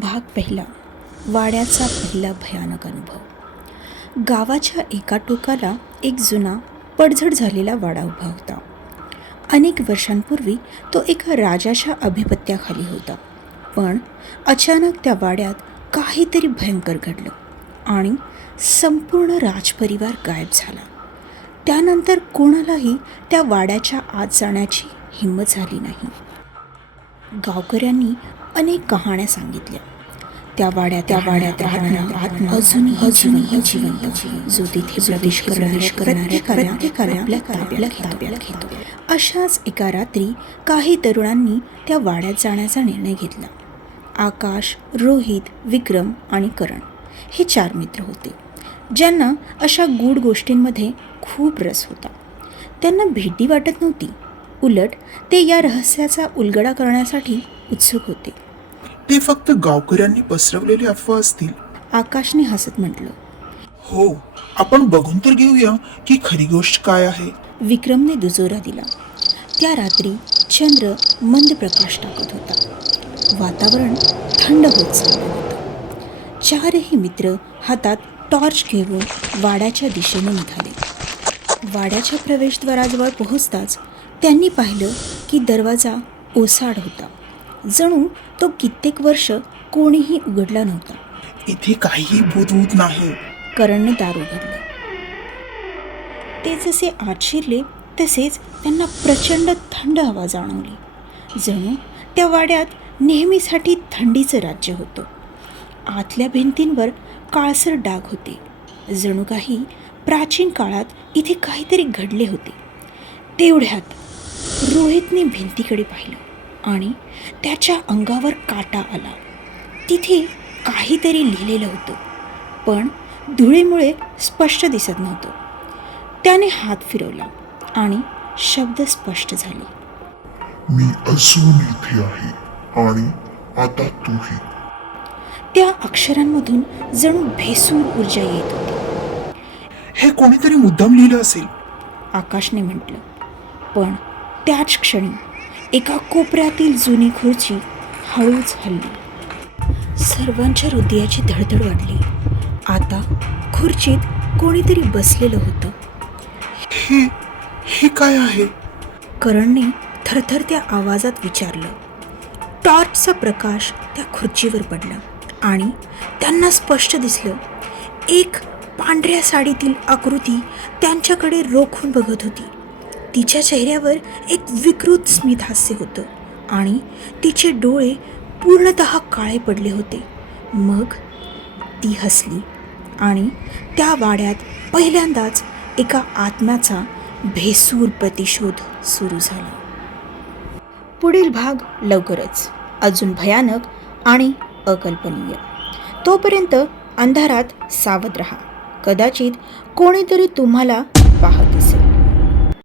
भाग पहिला. वाड्याचा पहिला भयानक अनुभव. गावाच्या एका टोकाला एक जुना पडझड झालेला वाडा उभा होता. अनेक वर्षांपूर्वी तो एका राजाच्या अधिपत्याखाली होता. पण अचानक त्या वाड्यात काहीतरी भयंकर घडलं आणि संपूर्ण राजपरिवार गायब झाला. त्यानंतर कोणालाही त्या वाड्याच्या आत जाण्याची हिंमत झाली नाही. गावकऱ्यांनी अनेक कहाण्या सांगितल्या. त्या वाड्यात राहणारा आत्मा अजूनही जिवंत जो तिथे प्रवेश करणाऱ्या आपल्या ताब्यात घेतो. अशाच एका रात्री काही तरुणांनी त्या वाड्यात जाण्याचा निर्णय घेतला. आकाश, रोहित, विक्रम आणि करण हे 4 मित्र होते, ज्यांना अशा गूढ गोष्टींमध्ये खूप रस होता. त्यांना भीती वाटत नव्हती, उलट ते या रहस्याचा उलगडा करण्यासाठी उत्सुक होते. ते फक्त गावकऱ्यांनी पसरवलेली अफवा असतील, आकाशने हसत म्हटलं. हो, आपण बघून तर घेऊया की खरी गोष्ट काय आहे. विक्रमने दुजोरा दिला. त्या रात्री चंद्र मंद प्रकाश टाकत होता. वातावरण थंड होत चाललं होतं. 4ही मित्र हातात टॉर्च घेऊन वाड्याच्या दिशेने निघाले. वाड्याच्या प्रवेशद्वाराजवळ पोहोचताच त्यांनी पाहिलं की दरवाजा ओसाड होता. जणू तो कित्येक वर्ष कोणीही उघडला नव्हता. इथे काहीही भूत नाही. करणने दार उघडलं. ते जसे आत शिरले तसेच त्यांना प्रचंड थंड हवा जाणवली. जणू त्या वाड्यात नेहमीसाठी थंडीचं राज्य होतं. आतल्या भिंतींवर काळसर डाग होते. जणू काही प्राचीन काळात इथे काहीतरी घडले होते. तेवढ्यात रोहितने भिंतीकडे पाहिलं आणि त्याच्या अंगावर काटा आला. तिथे काहीतरी लिहिलेलं होतं, पण धुळीमुळे स्पष्ट दिसत नव्हतं. त्याने हात फिरवला आणि शब्द स्पष्ट झाले. मी अजून इथे आहे आणि आता तूही. त्या अक्षरांमधून जणू भेसूर ऊर्जा येत होती. हे कोणीतरी मुद्दाम लिहिलं असेल, आकाशने म्हटलं. पण त्याच क्षणी एका कोपऱ्यातील जुनी खुर्ची हळूच हलली. सर्वांच्या हृदयाची धडधड वाढली. आता खुर्चीत कोणीतरी बसलेलं होतं. हे काय आहे? करणने थरथरत्या आवाजात विचारलं. टॉर्चचा प्रकाश त्या खुर्चीवर पडला आणि त्यांना स्पष्ट दिसलं. एक पांढऱ्या साडीतील आकृती त्यांच्याकडे रोखून बघत होती. तिच्या चेहऱ्यावर एक विकृत स्मित हास्य होतं आणि तिचे डोळे पूर्णतः काळे पडले होते. मग ती हसली आणि त्या वाड्यात पहिल्यांदाच एका आत्म्याचा भेसूर प्रतिशोध सुरू झाला. पुढील भाग लवकरच, अजून भयानक आणि अकल्पनीय. तोपर्यंत अंधारात सावध रहा. कदाचित कोणीतरी तुम्हाला